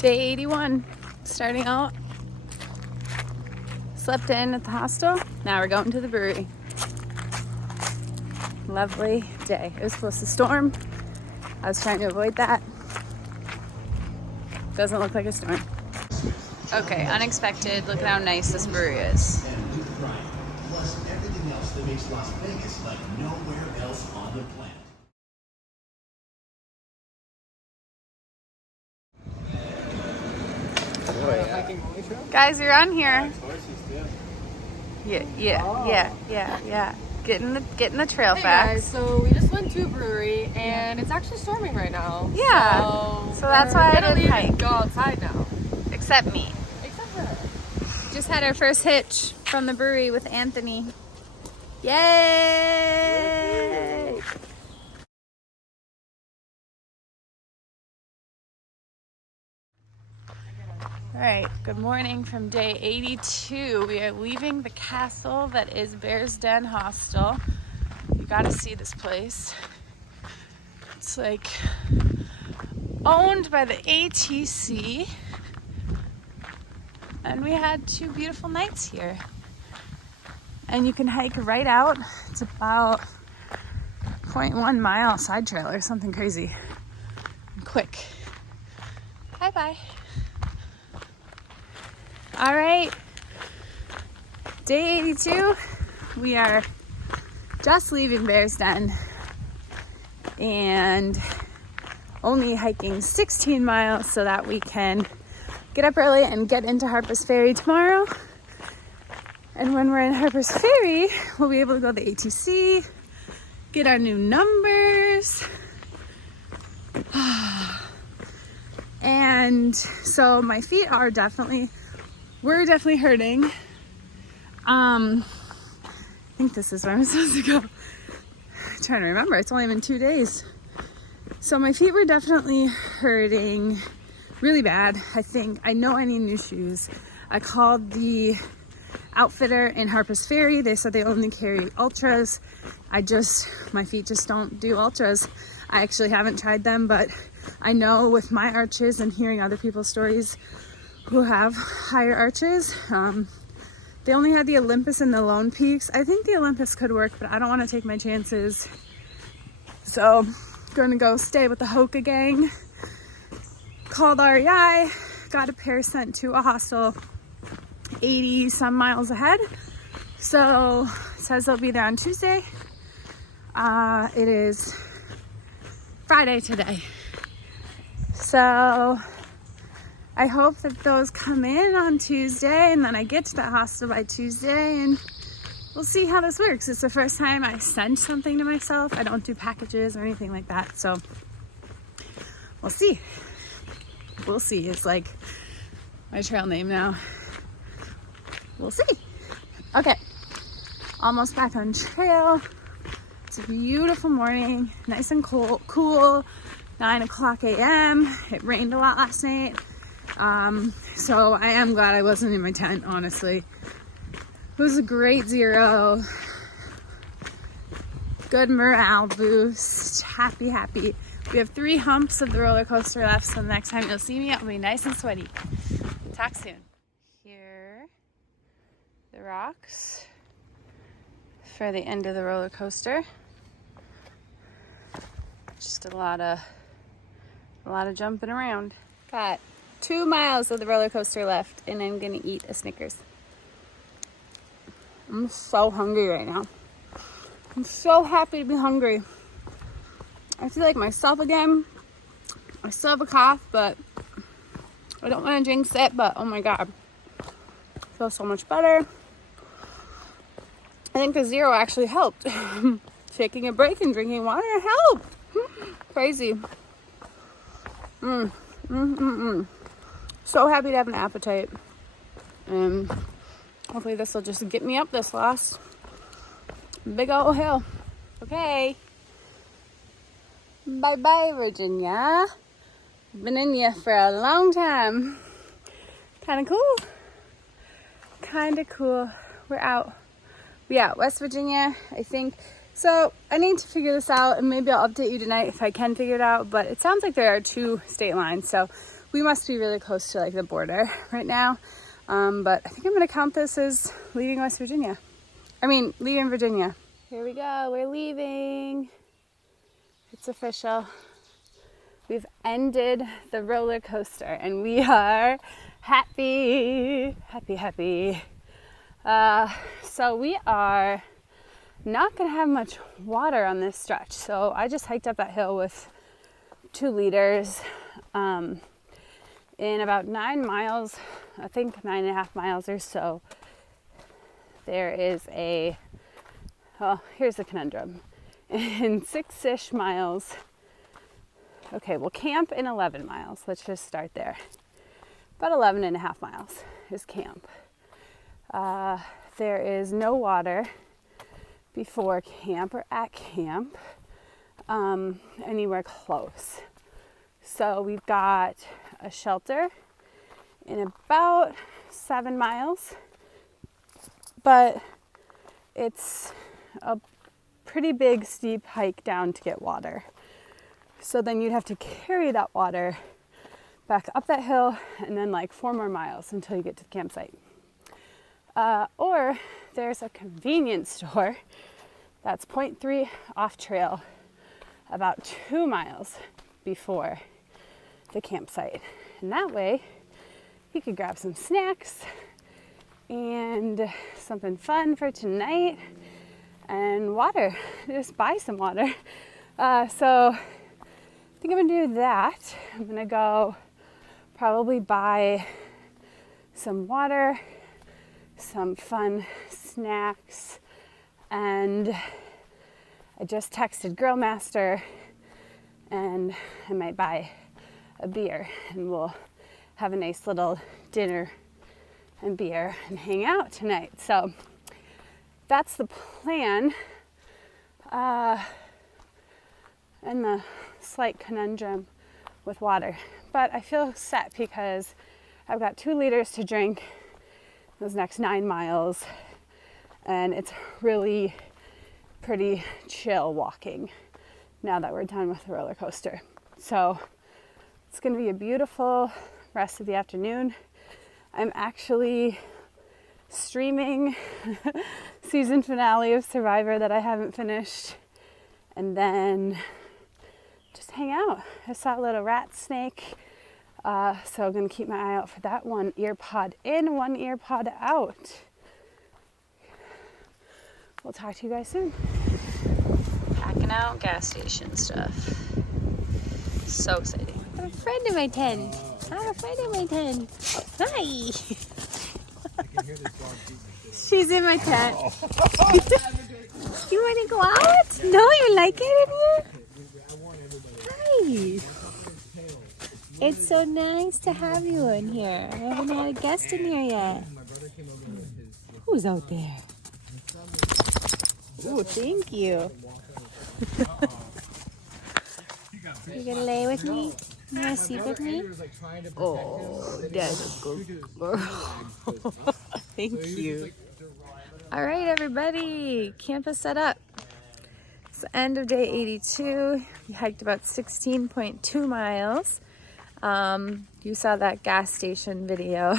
Day 81, starting out. Slept in at the hostel. Now we're going to the brewery. Lovely day. It was supposed to storm. I was trying to avoid that. Doesn't look like a storm. Okay, unexpected. Look at how nice this brewery is. Plus everything else that makes Las Vegas like nowhere else on the planet. Guys, you're on here. Yeah. Getting the trail Hey facts. guys, so we just went to a brewery and it's actually storming right now. Yeah. So that's why I didn't hike. Go outside now. Except me. Except for her. Just had our first hitch from the brewery with Anthony. Yay! All right, good morning from day 82. We are leaving the castle that is Bear's Den Hostel. You gotta see this place. It's like owned by the ATC. And we had 2 beautiful nights here. And you can hike right out. It's about 0.1 mile side trail or something crazy. Quick. Bye-bye. All right, day 82, we are just leaving Bear's Den and only hiking 16 miles so that we can get up early and get into Harper's Ferry tomorrow. And when we're in Harper's Ferry, we'll be able to go to the ATC, get our new numbers. And so my feet are we're definitely hurting. I think this is where I'm supposed to go. I'm trying to remember, it's only been 2 days. So my feet were definitely hurting really bad. I know I need new shoes. I called the outfitter in Harper's Ferry. They said they only carry ultras. My feet just don't do ultras. I actually haven't tried them, but I know with my arches and hearing other people's stories who have higher arches, they only had the Olympus and the Lone Peaks. I think the Olympus could work, but I don't want to take my chances. So I'm going to go stay with the Hoka gang. Called REI, got a pair sent to a hostel 80 some miles ahead. So it says they'll be there on Tuesday. It is Friday today. So I hope that those come in on Tuesday and then I get to the hostel by Tuesday and we'll see how this works. It's the first time I send something to myself. I don't do packages or anything like that. So we'll see. We'll see. It's like my trail name now. We'll see. Okay. Almost back on trail. It's a beautiful morning. Nice and cool. 9 o'clock a.m. It rained a lot last night. So I am glad I wasn't in my tent, honestly. It was a great zero. Good morale boost. Happy. We have 3 humps of the roller coaster left, so the next time you'll see me, I'll be nice and sweaty. Talk soon. Here, the rocks for the end of the roller coaster. Just a lot of jumping around. Got 2 miles of the roller coaster left, and I'm gonna eat a Snickers. I'm so hungry right now. I'm so happy to be hungry. I feel like myself again. I still have a cough, but I don't want to jinx it, but oh my god. I feel so much better. I think the zero actually helped. Taking a break and drinking water helped. Crazy. So happy to have an appetite. And hopefully this will just get me up this last big old hill. Okay. Bye-bye, Virginia. Been in you for a long time. Kind of cool. We're out. West Virginia, I think. So I need to figure this out, and maybe I'll update you tonight if I can figure it out. But it sounds like there are 2 state lines. So we must be really close to like the border right now. But I think I'm gonna count this as leaving West Virginia. Leaving Virginia. Here we go, we're leaving. It's official. We've ended the roller coaster and we are happy. So we are not gonna have much water on this stretch. So I just hiked up that hill with 2 liters. In about 9 miles, I think 9.5 miles or so, there is here's the conundrum. In 6-ish miles, okay, we'll camp in 11 miles. Let's just start there. About 11.5 miles is camp. There is no water before camp or at camp anywhere close. So we've got a shelter in about 7 miles, but it's a pretty big steep hike down to get water. So then you'd have to carry that water back up that hill and then like 4 more miles until you get to the campsite. Or there's a convenience store that's 0.3 off trail about 2 miles before the campsite. And that way you could grab some snacks and something fun for tonight and water. Just buy some water. So I think I'm gonna do that. I'm gonna go probably buy some water, some fun snacks, and I just texted Grill Master and I might buy a beer and we'll have a nice little dinner and beer and hang out tonight. So that's the plan. And the slight conundrum with water. But I feel set because I've got 2 liters to drink those next 9 miles. And it's really pretty chill walking now that we're done with the roller coaster. So it's going to be a beautiful rest of the afternoon. I'm actually streaming season finale of Survivor that I haven't finished, and just hang out. I saw a little rat snake, so I'm going to keep my eye out for that. 1 ear pod in, 1 ear pod out. We'll talk to you guys soon. Packing out gas station stuff. So exciting. I have a friend in my tent. Hi. She's in my tent. You want to go out? No, you like it in here? Hi. It's so nice to have you in here. I haven't had a guest in here yet. Who's out there? Oh, thank you. You gonna lay with me? You wanna sleep with me? Oh, that's a good girl. Thank you. All right, everybody. Camp is set up. It's the end of day 82. We hiked about 16.2 miles. You saw that gas station video.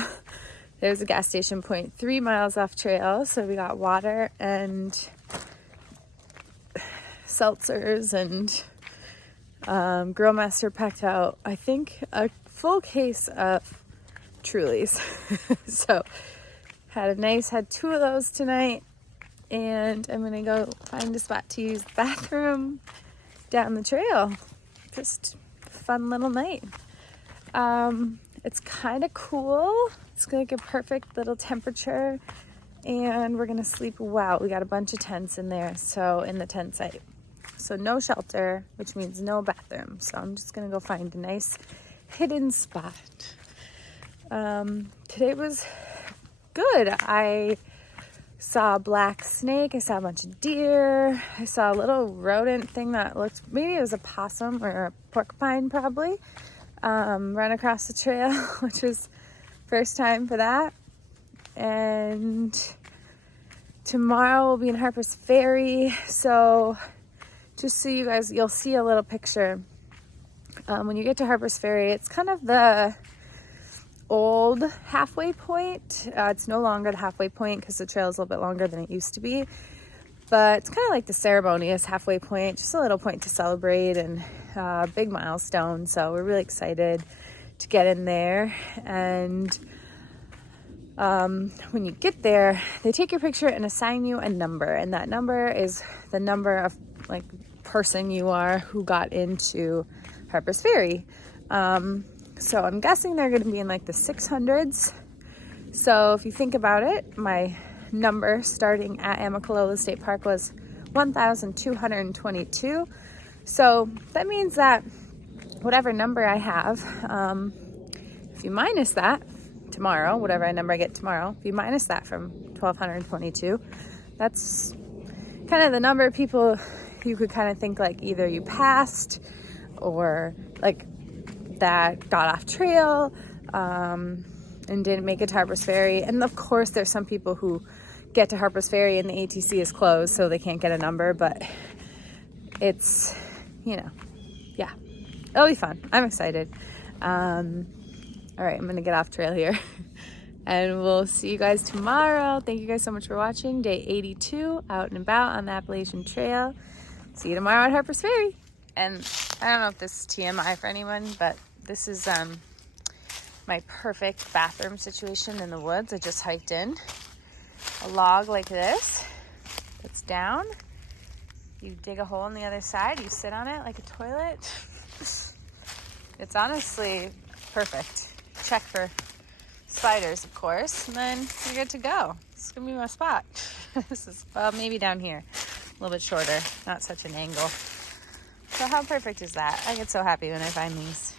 There's a gas station 0.3 miles off trail. So we got water and seltzers, and Grill Master packed out, I think, a full case of Trulies. So had 2 of those tonight, and I'm gonna go find a spot to use the bathroom down the trail. Just fun little night. It's kind of cool. It's like a perfect little temperature, and we're gonna sleep well. We got a bunch of tents in there, so in the tent site. So no shelter, which means no bathroom. So I'm just gonna go find a nice hidden spot. Today was good. I saw a black snake. I saw a bunch of deer. I saw a little rodent thing that looked, maybe it was a possum or a porcupine probably, run across the trail, which was first time for that. And tomorrow we'll be in Harper's Ferry. So just so you guys, you'll see a little picture When you get to Harper's Ferry, it's kind of the old halfway point. It's no longer the halfway point because the trail is a little bit longer than it used to be. But it's kind of like the ceremonious halfway point, just a little point to celebrate and a big milestone. So we're really excited to get in there. And when you get there, they take your picture and assign you a number. And that number is the number of like person you are who got into Harper's Ferry. So I'm guessing they're going to be in like the 600s. So if you think about it, my number starting at Amicalola State Park was 1,222. So that means that whatever number I have, if you minus that tomorrow, whatever number I get tomorrow, if you minus that from 1,222, that's kind of the number of people you could kind of think like either you passed or like that got off trail and didn't make it to Harper's Ferry. And of course, there's some people who get to Harper's Ferry and the ATC is closed, so they can't get a number, but it's, you know, yeah, it'll be fun. I'm excited. All right, I'm gonna get off trail here and we'll see you guys tomorrow. Thank you guys so much for watching day 82 out and about on the Appalachian Trail. See you tomorrow at Harper's Ferry. And I don't know if this is TMI for anyone, but this is my perfect bathroom situation in the woods. I just hiked in. A log like this that's down. You dig a hole on the other side, you sit on it like a toilet. It's honestly perfect. Check for spiders, of course, and then you're good to go. This is gonna be my spot. This is, well, maybe down here, a little bit shorter, not such an angle. So how perfect is that? I get so happy when I find these.